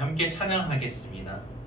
함께 찬양하겠습니다.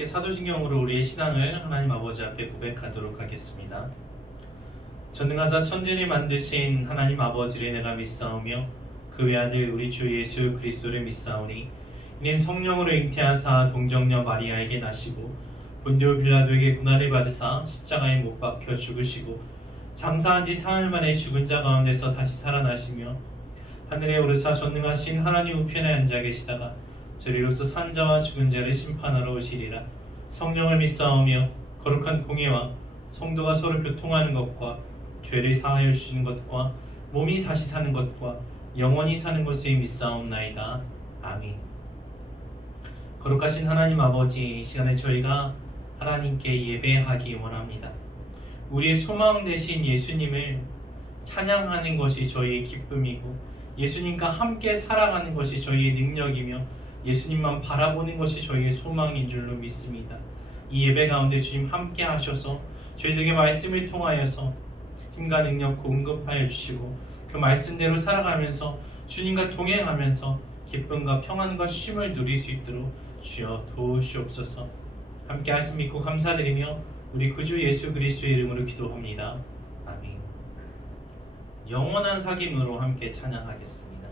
함께 사도신경으로 우리의 신앙을 하나님 아버지 앞에 고백하도록 하겠습니다. 전능하사 천지를 만드신 하나님 아버지를 내가 믿사오며 그 외아들 우리 주 예수 그리스도를 믿사오니 이는 성령으로 잉태하사 동정녀 마리아에게 나시고 본디오 빌라도에게 고난을 받으사 십자가에 못 박혀 죽으시고 장사한 지 사흘 만에 죽은 자 가운데서 다시 살아나시며 하늘에 오르사 전능하신 하나님 우편에 앉아 계시다가 저리로서 산자와 죽은 자를 심판하러 오시리라. 성령을 믿사오며 거룩한 공예와 성도가 서로 교통하는 것과 죄를 사하여 주시는 것과 몸이 다시 사는 것과 영원히 사는 것을 믿사옵나이다. 아멘. 거룩하신 하나님 아버지, 이 시간에 저희가 하나님께 예배하기 원합니다. 우리의 소망 되신 예수님을 찬양하는 것이 저희의 기쁨이고 예수님과 함께 살아가는 것이 저희의 능력이며 예수님만 바라보는 것이 저희의 소망인 줄로 믿습니다. 이 예배 가운데 주님 함께 하셔서 저희들에게 말씀을 통하여서 힘과 능력 공급하여 주시고 그 말씀대로 살아가면서 주님과 동행하면서 기쁨과 평안과 쉼을 누릴 수 있도록 주여 도우시옵소서. 함께 하심 믿고 감사드리며 우리 구주 예수 그리스도의 이름으로 기도합니다. 아멘. 영원한 사귐으로 함께 찬양하겠습니다.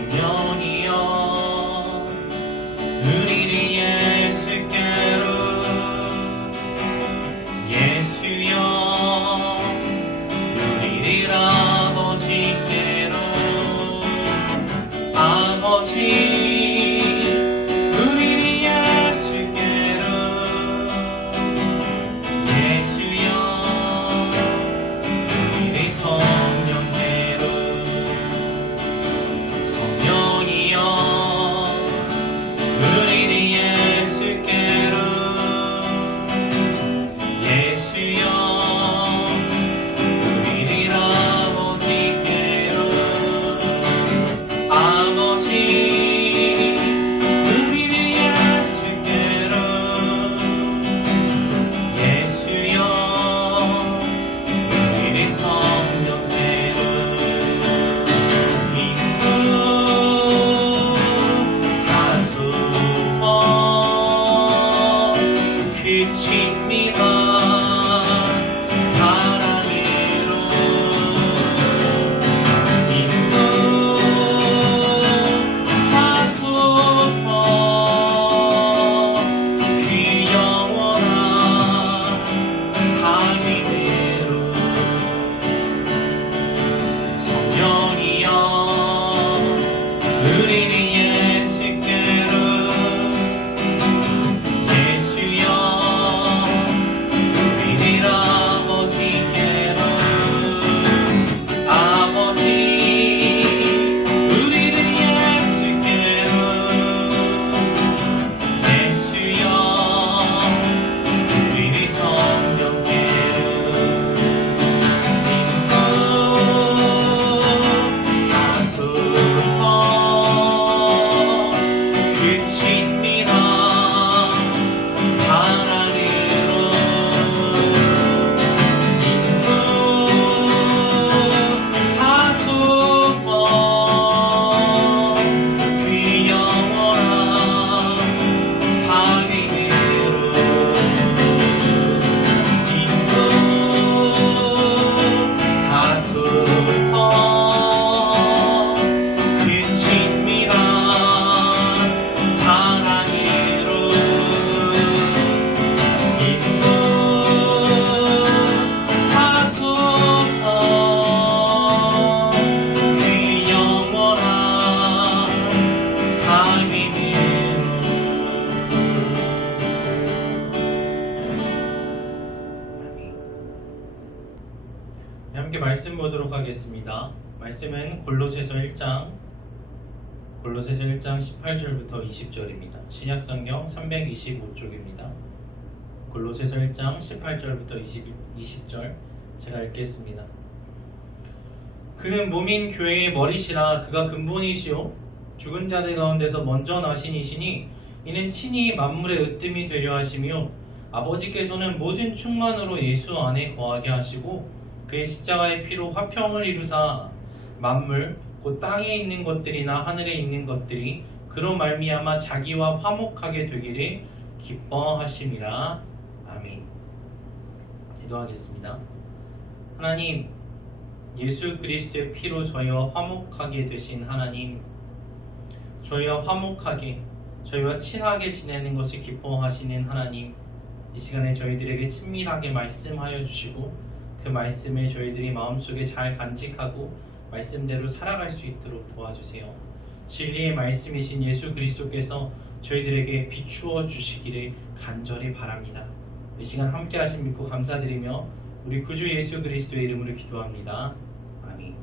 성령이여 우리를 예수께로 예수여 우리를 아버지께로 아버지 우리를 예수께로 예수여 우리를 성령께로 성령이여 우리를 예수께로 예수여 우리를 아버지께로 아버지 우리를 예수께로 예수여 우리를 성령께로 인구 하소서 그칩니다 사랑으로 인구 하소서 그 영원한 사귐으로 성령이여 우리를 예수께로 예수여 우리를 아버지께로 아버지 우리를 예수께로 예수여 우리를 성령께로 인도 하소서 그칩니다 사랑으로 인도 하소서 그 영원한 사귐으로 인도 하소서 그칩니다 사랑으로 인도 하소서 그 영원한 사귐으로 함께 말씀 보도록 하겠습니다. 말씀은 골로새서 1장 18절부터 20절입니다. 신약성경 325쪽입니다. 골로새서 1장 18절부터 20절 제가 읽겠습니다. 그는 몸인 교회의 머리시라. 그가 근본이시요 죽은 자들 가운데서 먼저 나신 이시니 이는 친히 만물의 으뜸이 되려 하시며 아버지께서는 모든 충만으로 예수 안에 거하게 하시고 그의 십자가의 피로 화평을 이루사 만물 곧 땅에 있는 것들이나 하늘에 있는 것들이 그로 말미암아 자기와 화목하게 되기를 기뻐하심이라. 아멘. 기도하겠습니다. 하나님, 예수 그리스도의 피로 저희와 화목하게 되신 하나님, 저희와 화목하게, 저희와 친하게 지내는 것을 기뻐하시는 하나님, 이 시간에 저희들에게 친밀하게 말씀하여 주시고 그 말씀을 저희들이 마음속에 잘 간직하고 말씀대로 살아갈 수 있도록 도와주세요. 진리의 말씀이신 예수 그리스도께서 저희들에게 비추어 주시기를 간절히 바랍니다. 이 시간 함께 하신 믿고 감사드리며 우리 구주 예수 그리스도의 이름으로 기도합니다. 아멘.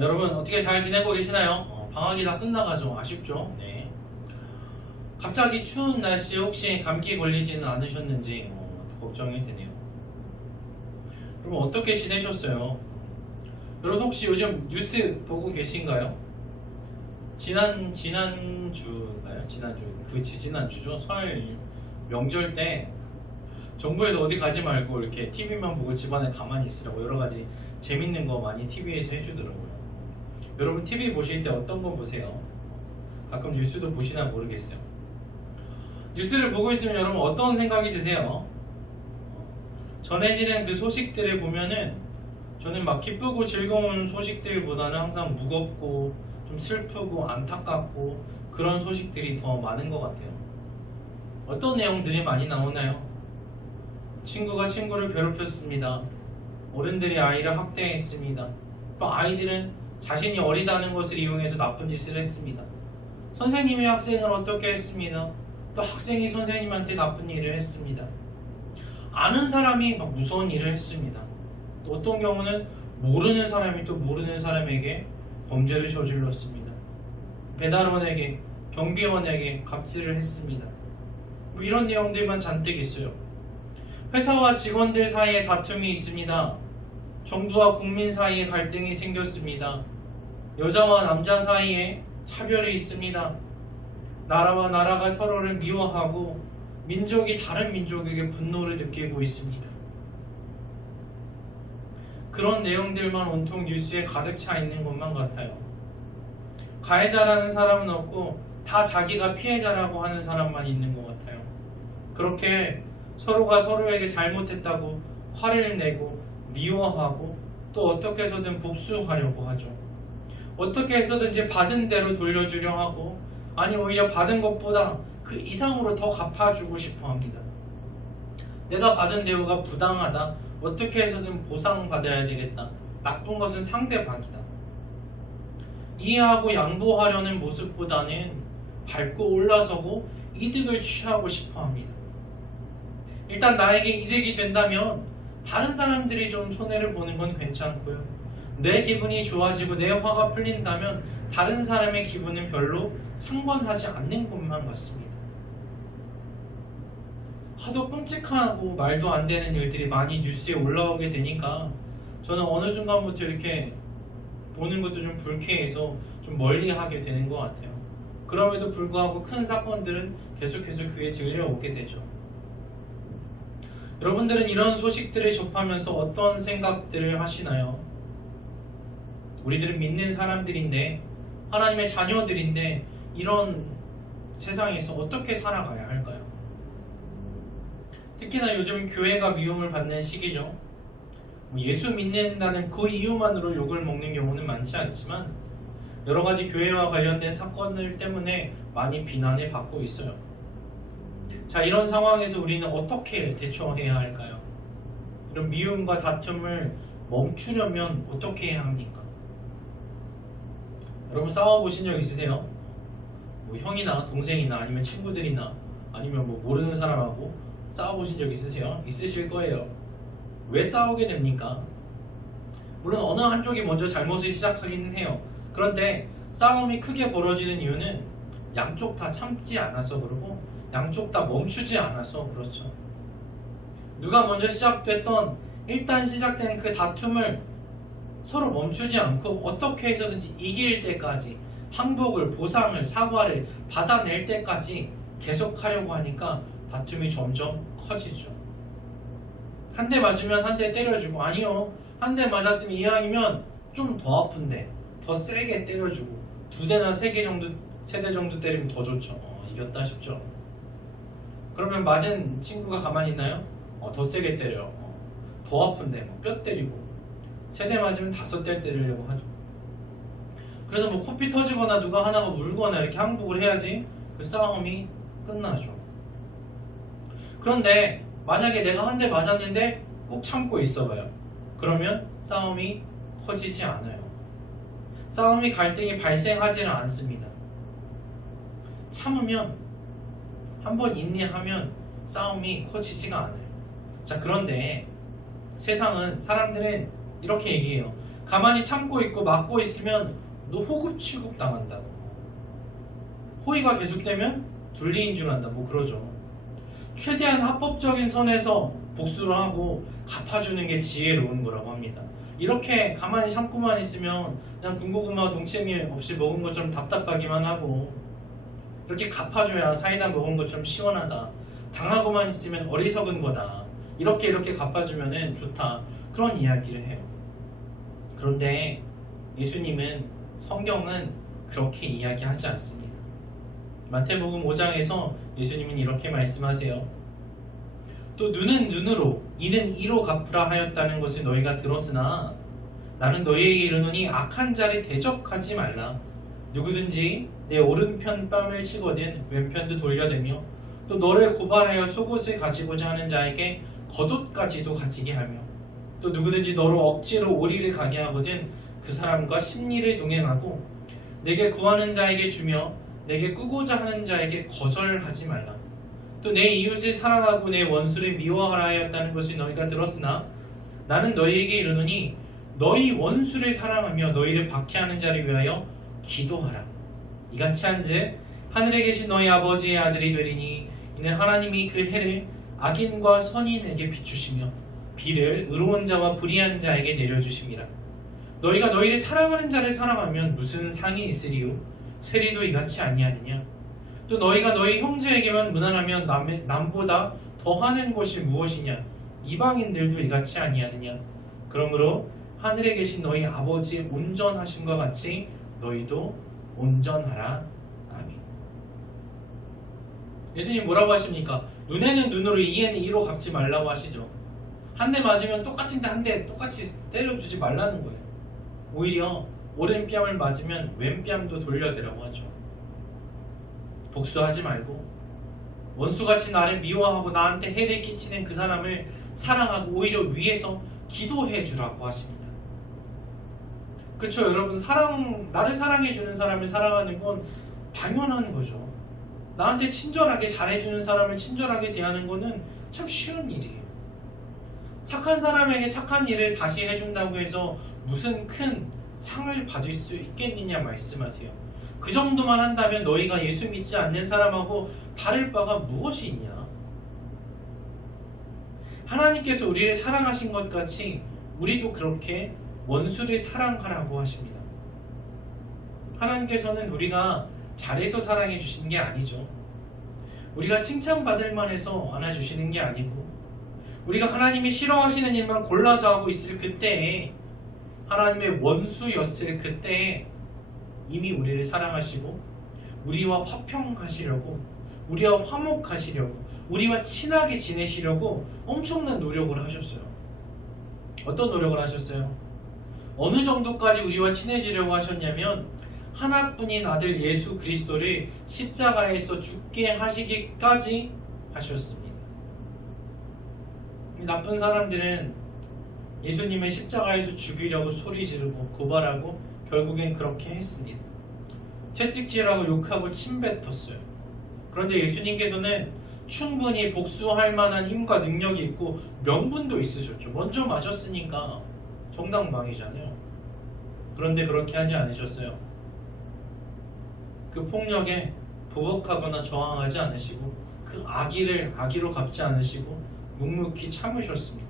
여러분 어떻게 잘 지내고 계시나요? 방학이 다 끝나가지고 아쉽죠? 네. 갑자기 추운 날씨에 혹시 감기 걸리지는 않으셨는지 걱정이 되네요. 여러분 어떻게 지내셨어요? 여러분 혹시 요즘 뉴스 보고 계신가요? 지난주인가요? 지난주죠. 설 명절 때 정부에서 어디 가지 말고 이렇게 TV만 보고 집안에 가만히 있으라고 여러 가지 재밌는 거 많이 TV에서 해주더라고요. 여러분 TV 보실 때 어떤 거 보세요? 가끔 뉴스도 보시나 모르겠어요. 뉴스를 보고 있으면 여러분 어떤 생각이 드세요? 전해지는 그 소식들을 보면은 저는 막 기쁘고 즐거운 소식들보다는 항상 무겁고 좀 슬프고 안타깝고 그런 소식들이 더 많은 것 같아요. 어떤 내용들이 많이 나오나요? 친구가 친구를 괴롭혔습니다. 어른들이 아이를 학대했습니다. 또 아이들은 자신이 어리다는 것을 이용해서 나쁜 짓을 했습니다. 선생님이 학생을 어떻게 했습니다. 또 학생이 선생님한테 나쁜 일을 했습니다. 아는 사람이 막 무서운 일을 했습니다. 또 어떤 경우는 모르는 사람이 또 모르는 사람에게 범죄를 저질렀습니다. 배달원에게, 경비원에게 갑질을 했습니다. 뭐 이런 내용들만 잔뜩 있어요. 회사와 직원들 사이에 다툼이 있습니다. 정부와 국민 사이에 갈등이 생겼습니다. 여자와 남자 사이에 차별이 있습니다. 나라와 나라가 서로를 미워하고 민족이 다른 민족에게 분노를 느끼고 있습니다. 그런 내용들만 온통 뉴스에 가득 차 있는 것만 같아요. 가해자라는 사람은 없고 다 자기가 피해자라고 하는 사람만 있는 것 같아요. 그렇게 서로가 서로에게 잘못했다고 화를 내고 미워하고 또 어떻게 해서든 복수하려고 하죠. 어떻게 해서든지 받은 대로 돌려주려 하고 아니 오히려 받은 것보다 그 이상으로 더 갚아주고 싶어 합니다. 내가 받은 대우가 부당하다. 어떻게 해서든 보상받아야 되겠다. 나쁜 것은 상대방이다. 이해하고 양보하려는 모습보다는 밟고 올라서고 이득을 취하고 싶어 합니다. 일단 나에게 이득이 된다면 다른 사람들이 좀 손해를 보는 건 괜찮고요. 내 기분이 좋아지고 내 화가 풀린다면 다른 사람의 기분은 별로 상관하지 않는 것만 같습니다. 하도 끔찍하고 말도 안 되는 일들이 많이 뉴스에 올라오게 되니까 저는 어느 순간부터 이렇게 보는 것도 좀 불쾌해서 좀 멀리하게 되는 것 같아요. 그럼에도 불구하고 큰 사건들은 계속해서 귀에 들려오게 되죠. 여러분들은 이런 소식들을 접하면서 어떤 생각들을 하시나요? 우리들은 믿는 사람들인데 하나님의 자녀들인데 이런 세상에서 어떻게 살아가야 할까요? 특히나 요즘 교회가 미움을 받는 시기죠. 예수 믿는다는 그 이유만으로 욕을 먹는 경우는 많지 않지만 여러 가지 교회와 관련된 사건들 때문에 많이 비난을 받고 있어요. 자, 이런 상황에서 우리는 어떻게 대처해야 할까요? 이런 미움과 다툼을 멈추려면 어떻게 해야 합니까? 여러분 싸워보신 적 있으세요? 뭐 형이나 동생이나 아니면 친구들이나 아니면 뭐 모르는 사람하고 싸워보신 적 있으세요? 있으실 거예요. 왜 싸우게 됩니까? 물론 어느 한쪽이 먼저 잘못을 시작하기는 해요. 그런데 싸움이 크게 벌어지는 이유는 양쪽 다 참지 않아서 그러고 양쪽 다 멈추지 않아서 그렇죠. 누가 먼저 시작됐던 일단 시작된 그 다툼을 서로 멈추지 않고 어떻게 해서든지 이길 때까지 항복을, 보상을, 사과를 받아낼 때까지 계속하려고 하니까 다툼이 점점 커지죠. 한 대 맞으면 한 대 때려주고 아니요. 한 대 맞았으면 이왕이면 좀 더 아픈데 더 세게 때려주고 두 대나 세 대 정도 때리면 더 좋죠. 이겼다 싶죠. 그러면 맞은 친구가 가만히 있나요? 더 세게 때려. 더 아픈데 뼈 때리고 세 대 맞으면 5대 때리려고 하죠. 그래서 뭐 코피 터지거나 누가 하나가 울거나 이렇게 항복을 해야지 그 싸움이 끝나죠. 그런데 만약에 내가 한 대 맞았는데 꼭 참고 있어봐요. 그러면 싸움이 커지지 않아요. 싸움이 갈등이 발생하지는 않습니다. 참으면 한번 인내하면 싸움이 커지지가 않아요. 자, 그런데 세상은 사람들은 이렇게 얘기해요. 가만히 참고 있고 막고 있으면 너 호급 취급 당한다고. 호의가 계속되면 둘리인 줄 안다. 뭐 그러죠. 최대한 합법적인 선에서 복수를 하고 갚아주는 게 지혜로운 거라고 합니다. 이렇게 가만히 참고만 있으면 그냥 군고구마 동치미 없이 먹은 것처럼 답답하기만 하고 이렇게 갚아줘야 사이다 먹은 것처럼 시원하다. 당하고만 있으면 어리석은 거다. 이렇게 갚아주면은 좋다. 그런 이야기를 해요. 그런데 예수님은 성경은 그렇게 이야기하지 않습니다. 마태복음 5장에서 예수님은 이렇게 말씀하세요. 또 눈은 눈으로 이는 이로 갚으라 하였다는 것을 너희가 들었으나 나는 너희에게 이르노니 악한 자를 대적하지 말라. 누구든지 내 오른편 뺨을 치거든 왼편도 돌려대며 또 너를 고발하여 속옷을 가지고자 하는 자에게 겉옷까지도 가지게 하며 또 누구든지 너로 억지로 오리를 가게 하거든 그 사람과 십리를 동행하고 내게 구하는 자에게 주며 내게 꾸고자 하는 자에게 거절하지 말라. 또 내 이웃을 사랑하고 내 원수를 미워하라 하였다는 것을 너희가 들었으나 나는 너희에게 이르노니 너희 원수를 사랑하며 너희를 박해하는 자를 위하여 기도하라. 이같이 한즉 하늘에 계신 너희 아버지의 아들이 되리니 이는 하나님이 그 해를 악인과 선인에게 비추시며 비를 의로운 자와 불의한 자에게 내려주심이라. 너희가 너희를 사랑하는 자를 사랑하면 무슨 상이 있으리요? 세리도 이같이 아니하느냐? 또 너희가 너희 형제에게만 무난하면 남보다 더하는 것이 무엇이냐? 이방인들도 이같이 아니하느냐? 그러므로 하늘에 계신 너희 아버지의 온전하심과 같이 너희도 온전하라. 아멘. 예수님 뭐라고 하십니까? 눈에는 눈으로 이에는 이로 갚지 말라고 하시죠. 한 대 맞으면 똑같은데 한 대 똑같이 때려주지 말라는 거예요. 오히려 오른뺨을 맞으면 왼뺨도 돌려대라고 하죠. 복수하지 말고 원수같이 나를 미워하고 나한테 해를 끼치는 그 사람을 사랑하고 오히려 위에서 기도해 주라고 하십니다. 그렇죠, 여러분. 나를 사랑해주는 사람을 사랑하는 건 당연한 거죠. 나한테 친절하게 잘해주는 사람을 친절하게 대하는 거는 참 쉬운 일이에요. 착한 사람에게 착한 일을 다시 해준다고 해서 무슨 큰 상을 받을 수 있겠느냐 말씀하세요. 그 정도만 한다면 너희가 예수 믿지 않는 사람하고 다를 바가 무엇이 있냐? 하나님께서 우리를 사랑하신 것 같이 우리도 그렇게 원수를 사랑하라고 하십니다. 하나님께서는 우리가 잘해서 사랑해 주시는 게 아니죠. 우리가 칭찬받을 만해서 안아주시는 게 아니고 우리가 하나님이 싫어하시는 일만 골라서 하고 있을 그때에 하나님의 원수였을 그때에 이미 우리를 사랑하시고 우리와 화평하시려고 우리와 화목하시려고 우리와 친하게 지내시려고 엄청난 노력을 하셨어요. 어떤 노력을 하셨어요? 어느 정도까지 우리와 친해지려고 하셨냐면 하나뿐인 아들 예수 그리스도를 십자가에서 죽게 하시기까지 하셨습니다. 나쁜 사람들은 예수님을 십자가에서 죽이려고 소리 지르고 고발하고 결국엔 그렇게 했습니다. 채찍질하고 욕하고 침뱉었어요. 그런데 예수님께서는 충분히 복수할 만한 힘과 능력이 있고 명분도 있으셨죠. 먼저 맞았으니까 정당방위잖아요. 그런데 그렇게 하지 않으셨어요. 그 폭력에 보복하거나 저항하지 않으시고 그 악의를 악의로 갚지 않으시고 묵묵히 참으셨습니다.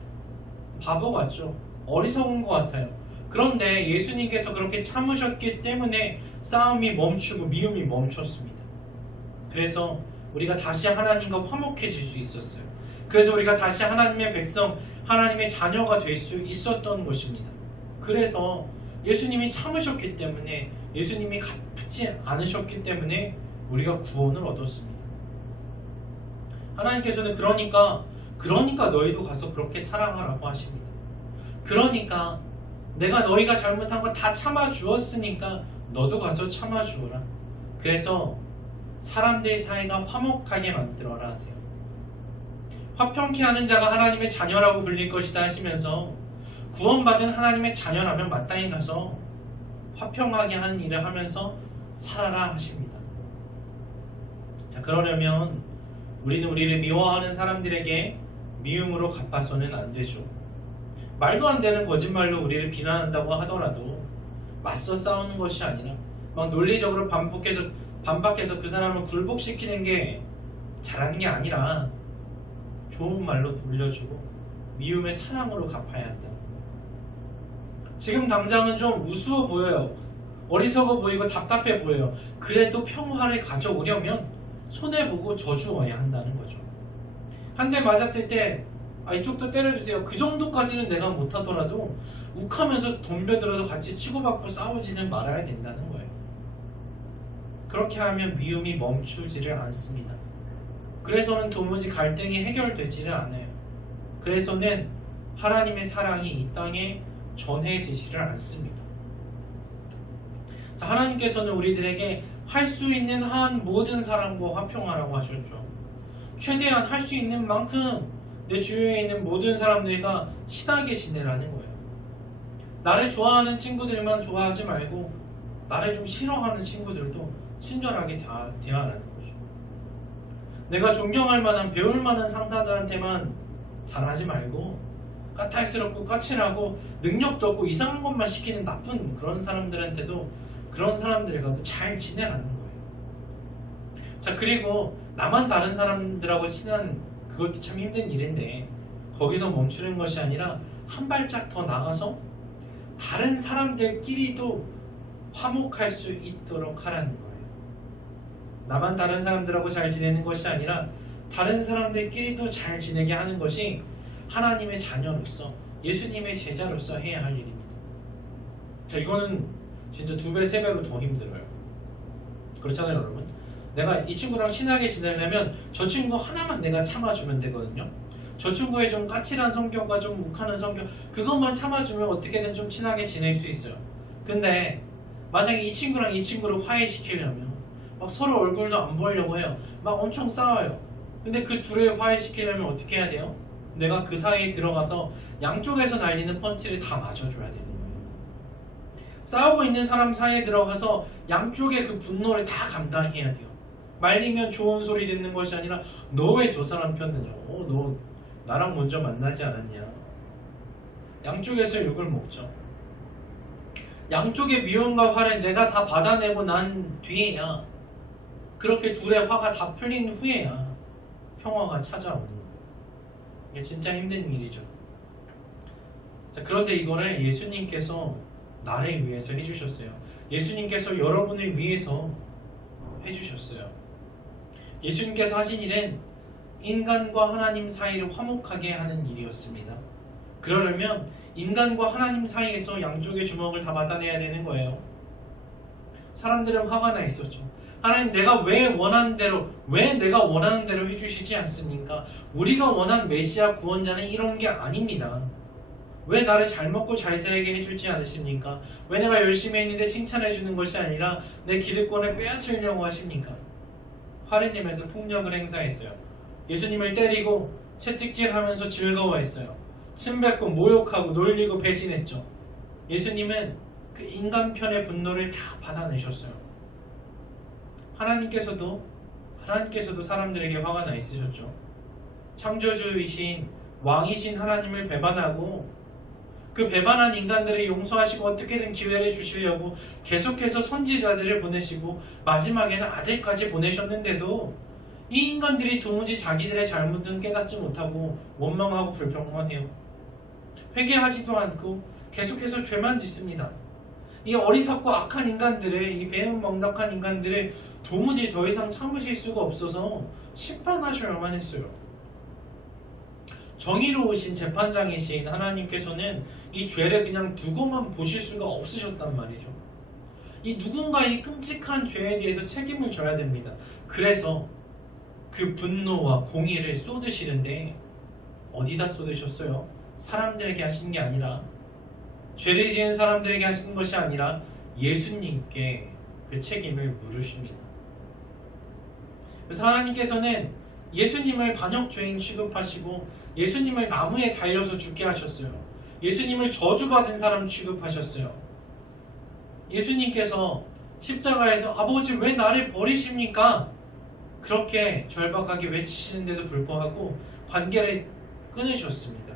바보 같죠? 어리석은 것 같아요. 그런데 예수님께서 그렇게 참으셨기 때문에 싸움이 멈추고 미움이 멈췄습니다. 그래서 우리가 다시 하나님과 화목해질 수 있었어요. 그래서 우리가 다시 하나님의 백성, 하나님의 자녀가 될 수 있었던 것입니다. 그래서 예수님이 참으셨기 때문에, 예수님이 갚지 않으셨기 때문에 우리가 구원을 얻었습니다. 하나님께서는 그러니까 너희도 가서 그렇게 사랑하라고 하십니다. 그러니까 내가 너희가 잘못한 거 다 참아주었으니까 너도 가서 참아주어라. 그래서 사람들 사이가 화목하게 만들어라 하세요. 화평케 하는 자가 하나님의 자녀라고 불릴 것이다 하시면서 구원받은 하나님의 자녀라면 마땅히 가서 화평하게 하는 일을 하면서 살아라 하십니다. 자, 그러려면 우리는 우리를 미워하는 사람들에게 미움으로 갚아서는 안 되죠. 말도 안 되는 거짓말로 우리를 비난한다고 하더라도 맞서 싸우는 것이 아니라 막 논리적으로 반박해서 그 사람을 굴복시키는 게 잘하는 게 아니라 좋은 말로 돌려주고 미움의 사랑으로 갚아야 한다. 지금 당장은 좀 우스워 보여요. 어리석어 보이고 답답해 보여요. 그래도 평화를 가져오려면 손해보고 저주어야 한다는 거죠. 한 대 맞았을 때 이쪽도 때려주세요. 그 정도까지는 내가 못하더라도 욱하면서 덤벼들어서 같이 치고받고 싸우지는 말아야 된다는 거예요. 그렇게 하면 미움이 멈추지를 않습니다. 그래서는 도무지 갈등이 해결되지를 않아요. 그래서는 하나님의 사랑이 이 땅에 전해지지를 않습니다. 자, 하나님께서는 우리들에게 할 수 있는 한 모든 사람과 화평하라고 하셨죠. 최대한 할 수 있는 만큼 내 주위에 있는 모든 사람들과 친하게 지내라는 거예요. 나를 좋아하는 친구들만 좋아하지 말고 나를 좀 싫어하는 친구들도 친절하게 대하라는 거죠. 내가 존경할 만한, 배울 만한 상사들한테만 잘하지 말고 까탈스럽고 까칠하고 능력도 없고 이상한 것만 시키는 나쁜 그런 사람들한테도 그런 사람들과도 잘 지내라는 거예요. 자, 그리고 나만 다른 사람들하고 친한 그것도 참 힘든 일인데 거기서 멈추는 것이 아니라 한 발짝 더 나가서 다른 사람들끼리도 화목할 수 있도록 하라는 거예요. 나만 다른 사람들하고 잘 지내는 것이 아니라 다른 사람들끼리도 잘 지내게 하는 것이 하나님의 자녀로서, 예수님의 제자로서 해야 할 일입니다. 자, 이거는 진짜 2배, 3배로 더 힘들어요. 그렇잖아요, 여러분? 내가 이 친구랑 친하게 지내려면 저 친구 하나만 내가 참아주면 되거든요. 저 친구의 좀 까칠한 성격과 좀 욱하는 성격, 그것만 참아주면 어떻게든 좀 친하게 지낼 수 있어요. 근데 만약에 이 친구랑 이 친구를 화해시키려면 막 서로 얼굴도 안 보려고 해요. 막 엄청 싸워요. 근데 그 둘을 화해시키려면 어떻게 해야 돼요? 내가 그 사이에 들어가서 양쪽에서 날리는 펀치를 다 맞아줘야 되는 거예요. 싸우고 있는 사람 사이에 들어가서 양쪽의 그 분노를 다 감당해야 돼요. 말리면 좋은 소리 듣는 것이 아니라 너 왜 저 사람 편드냐고, 너 나랑 먼저 만나지 않았냐. 양쪽에서 욕을 먹죠. 양쪽의 미움과 화를 내가 다 받아내고 난 뒤에야, 그렇게 둘의 화가 다 풀린 후에야 평화가 찾아오는 거예요. 이게 진짜 힘든 일이죠. 자, 그런데 이거를 예수님께서 나를 위해서 해주셨어요. 예수님께서 여러분을 위해서 해주셨어요. 예수님께서 하신 일은 인간과 하나님 사이를 화목하게 하는 일이었습니다. 그러려면 인간과 하나님 사이에서 양쪽의 주먹을 다 받아내야 되는 거예요. 사람들은 화가 나 있었죠. 하나님, 내가 왜 내가 원하는 대로 해주시지 않습니까? 우리가 원한 메시아 구원자는 이런 게 아닙니다. 왜 나를 잘 먹고 잘 살게 해주지 않으십니까? 왜 내가 열심히 했는데 칭찬해주는 것이 아니라 내 기득권을 빼앗으려고 하십니까? 화를 내면서 폭력을 행사했어요. 예수님을 때리고 채찍질하면서 즐거워했어요. 침뱉고 모욕하고 놀리고 배신했죠. 예수님은 그 인간 편의 분노를 다 받아내셨어요. 하나님께서도 사람들에게 화가 나 있으셨죠. 창조주이신 왕이신 하나님을 배반하고 그 배반한 인간들을 용서하시고 어떻게든 기회를 주시려고 계속해서 선지자들을 보내시고 마지막에는 아들까지 보내셨는데도 이 인간들이 도무지 자기들의 잘못은 깨닫지 못하고 원망하고 불평만 해요. 회개하지도 않고 계속해서 죄만 짓습니다. 이 어리석고 악한 인간들을, 이 배은망덕한 인간들을 도무지 더 이상 참으실 수가 없어서 심판하셔야만 했어요. 정의로우신 재판장이신 하나님께서는 이 죄를 그냥 두고만 보실 수가 없으셨단 말이죠. 이 누군가의 끔찍한 죄에 대해서 책임을 져야 됩니다. 그래서 그 분노와 공의를 쏟으시는데 어디다 쏟으셨어요? 사람들에게 하신 게 아니라, 죄를 지은 사람들에게 하시는 것이 아니라 예수님께 그 책임을 물으십니다. 그래서 하나님께서는 예수님을 반역죄인 취급하시고 예수님을 나무에 달려서 죽게 하셨어요. 예수님을 저주받은 사람 취급하셨어요. 예수님께서 십자가에서 아버지 왜 나를 버리십니까? 그렇게 절박하게 외치시는데도 불구하고 관계를 끊으셨습니다.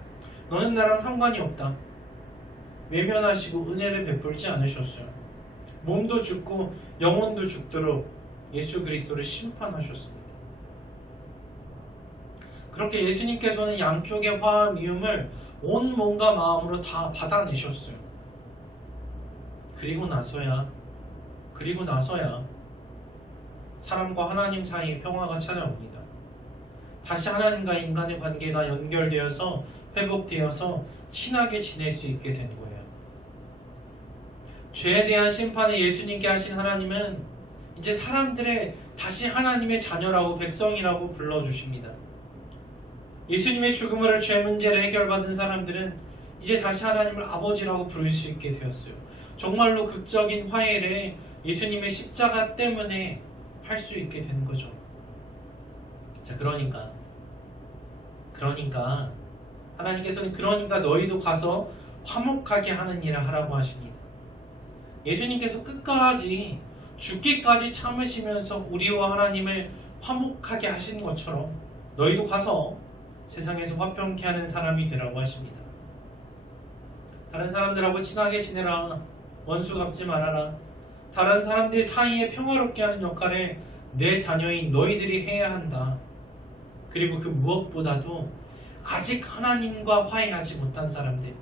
너는 나랑 상관이 없다. 외면하시고 은혜를 베풀지 않으셨어요. 몸도 죽고 영혼도 죽도록 예수 그리스도를 심판하셨습니다. 그렇게 예수님께서는 양쪽의 화와 미움을 온 몸과 마음으로 다 받아내셨어요. 그리고 나서야 사람과 하나님 사이에 평화가 찾아옵니다. 다시 하나님과 인간의 관계가 연결되어서 회복되어서 친하게 지낼 수 있게 된 거예요. 죄에 대한 심판을 예수님께 하신 하나님은 이제 사람들의 다시 하나님의 자녀라고 백성이라고 불러주십니다. 예수님의 죽음으로 죄 문제를 해결받은 사람들은 이제 다시 하나님을 아버지라고 부를 수 있게 되었어요. 정말로 극적인 화해를 예수님의 십자가 때문에 할 수 있게 된 거죠. 자, 그러니까 하나님께서는 너희도 가서 화목하게 하는 일을 하라고 하십니다. 예수님께서 끝까지 죽기까지 참으시면서 우리와 하나님을 화목하게 하신 것처럼 너희도 가서 세상에서 화평케 하는 사람이 되라고 하십니다. 다른 사람들하고 친하게 지내라. 원수 갚지 말아라. 다른 사람들 사이에 평화롭게 하는 역할을 내 자녀인 너희들이 해야 한다. 그리고 그 무엇보다도 아직 하나님과 화해하지 못한 사람들,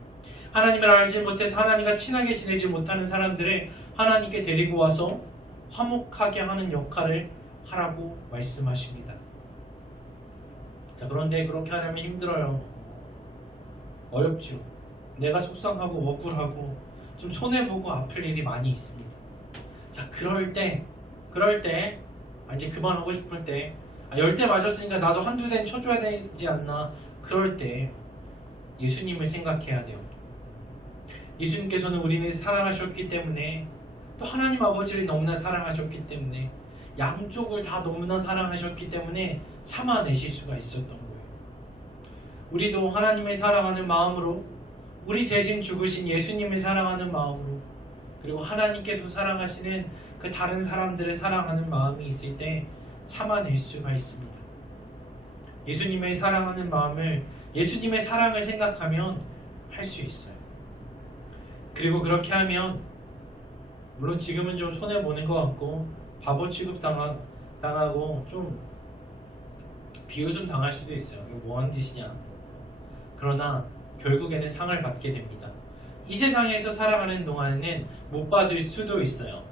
하나님을 알지 못해서 하나님과 친하게 지내지 못하는 사람들을 하나님께 데리고 와서 화목하게 하는 역할을 하라고 말씀하십니다. 자, 그런데 그렇게 하려면 힘들어요. 어렵죠. 내가 속상하고 억울하고 좀 손해보고 아플 일이 많이 있습니다. 자, 그럴 때 이제 그만하고 싶을 때 10대 맞았으니까 나도 한두 대는 쳐줘야 되지 않나. 그럴 때 예수님을 생각해야 돼요. 예수님께서는 우리를 사랑하셨기 때문에, 또 하나님 아버지를 너무나 사랑하셨기 때문에, 양쪽을 다 너무나 사랑하셨기 때문에 참아내실 수가 있었던 거예요. 우리도 하나님을 사랑하는 마음으로, 우리 대신 죽으신 예수님을 사랑하는 마음으로, 그리고 하나님께서 사랑하시는 그 다른 사람들을 사랑하는 마음이 있을 때 참아낼 수가 있습니다. 예수님을 사랑하는 마음을, 예수님의 사랑을 생각하면 할 수 있어요. 그리고 그렇게 하면 물론 지금은 좀 손해보는 것 같고 바보 취급 당하고 좀 비웃음 당할 수도 있어요. 이거 뭐하는 짓이냐. 그러나 결국에는 상을 받게 됩니다. 이 세상에서 살아가는 동안에는 못 받을 수도 있어요.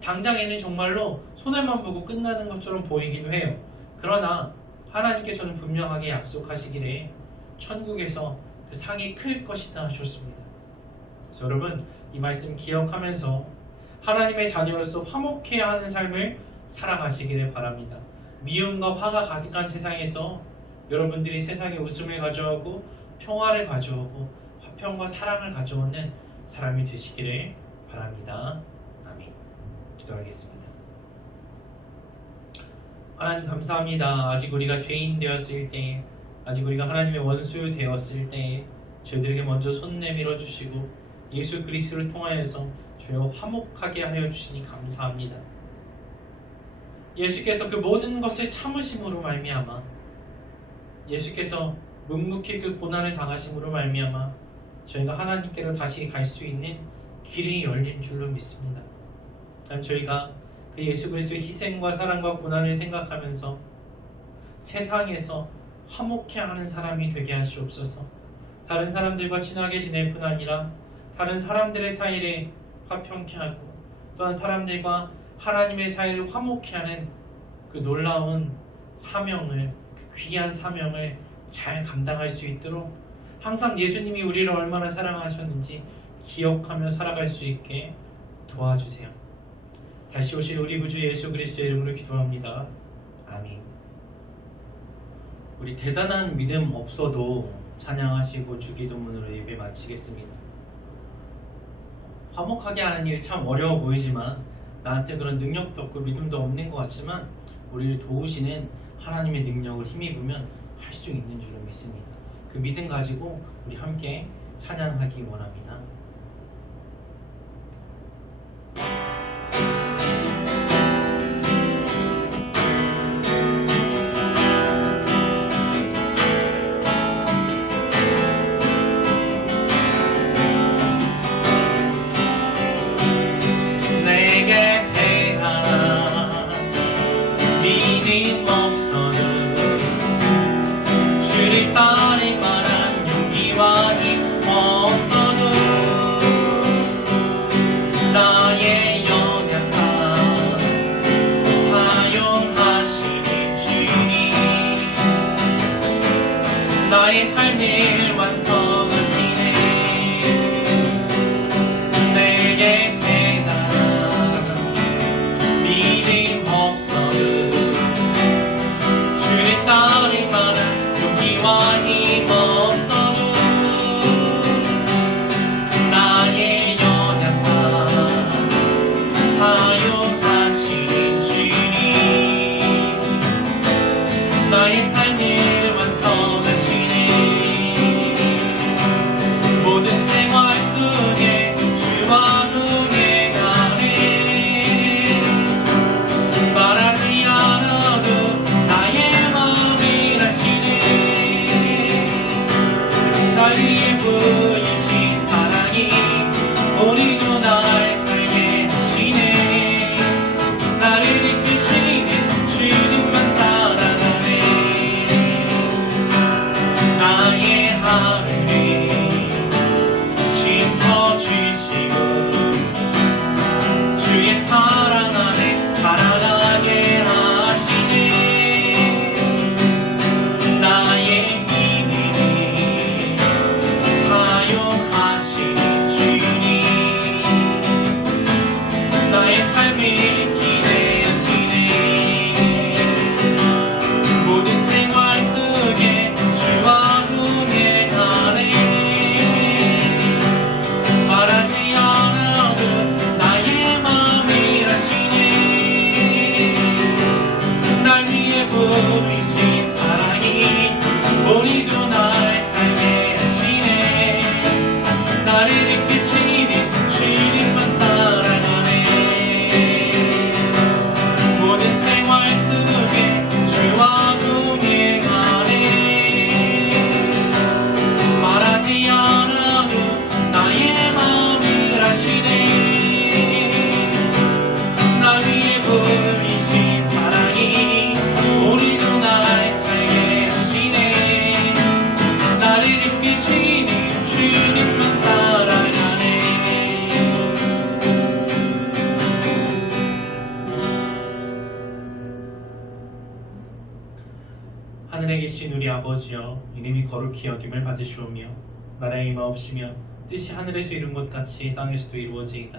당장에는 정말로 손해만 보고 끝나는 것처럼 보이기도 해요. 그러나 하나님께서는 분명하게 약속하시기를 천국에서 그 상이 클 것이다 하셨습니다. 그래서 여러분, 이 말씀 기억하면서 하나님의 자녀로서 화목해야 하는 삶을 살아가시기를 바랍니다. 미움과 화가 가득한 세상에서 여러분들이 세상에 웃음을 가져오고 평화를 가져오고 화평과 사랑을 가져오는 사람이 되시기를 바랍니다. 아멘. 기도하겠습니다. 하나님 감사합니다. 아직 우리가 죄인 되었을 때, 아직 우리가 하나님의 원수 되었을 때 저희들에게 먼저 손 내밀어 주시고 예수 그리스도를 통하여서 죄와 화목하게 하여 주시니 감사합니다. 예수께서 그 모든 것을 참으심으로 말미암아, 예수께서 묵묵히 그 고난을 당하심으로 말미암아 저희가 하나님께로 다시 갈 수 있는 길이 열린 줄로 믿습니다. 저희가 그 예수 그리스도의 희생과 사랑과 고난을 생각하면서 세상에서 화목해 하는 사람이 되게 하시옵소서. 다른 사람들과 친하게 지낼 뿐 아니라 다른 사람들의 사이를 화평케 하고, 또한 사람들과 하나님의 사이를 화목케 하는 그 놀라운 사명을, 그 귀한 사명을 잘 감당할 수 있도록 항상 예수님이 우리를 얼마나 사랑하셨는지 기억하며 살아갈 수 있게 도와주세요. 다시 오실 우리 구주 예수 그리스도의 이름으로 기도합니다. 아멘. 우리 대단한 믿음 없어도 찬양하시고 주기도문으로 예배 마치겠습니다. 화목하게 하는 일이 참 어려워 보이지만, 나한테 그런 능력도 없고 믿음도 없는 것 같지만 우리를 도우시는 하나님의 능력을 힘입으면 할 수 있는 줄로 믿습니다. 그 믿음 가지고 우리 함께 찬양하기 원합니다. 주를 따를 만한 용기와 힘 없어도 날 위해 보이신 사랑이 오늘도 날 살게 하시네. 나를 이끄시는 주님만 따라가네. 나의 하루를 짚어주시고 주의 사랑 안에 살아가게 하시네. 나의 기회를 사용하시는 주님, 나의 삶을 기대하시네. 모든 생활 속에 주와 동행하네. 말하지 않아도 나의 마음을 아시네. 날 위해 보이신 사랑이 오늘도 날 살게 하시네. 나를 이끄시는 주님만 따라가네. 모든 생활 속에 주와 동행하네. 말하지 않아도 나의 마음을 아시네. 날 위해 보이신 사랑이 오늘도 날 살게 하시네. 나를 이끄시는 주님만 따라가네. 하늘에 계신 우리 아버지여, 이름이 거룩히 여김을 받으시오며 나라의 임하옵시며 뜻이 하늘에서 이룬 것 같이 땅에서도 이루어지이다.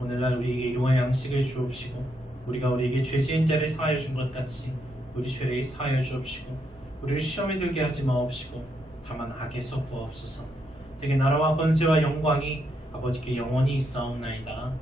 오늘날 우리에게 일용할 양식을 주옵시고 우리가 우리에게 죄 지은 자를 사하여 준 것 같이 우리 죄를 사하여 주옵시고 우리를 시험에 들게 하지 마옵시고 다만 악에서 구하옵소서. 되게 나라와 권세와 영광이 아버지께 영원히 있사옵나이다.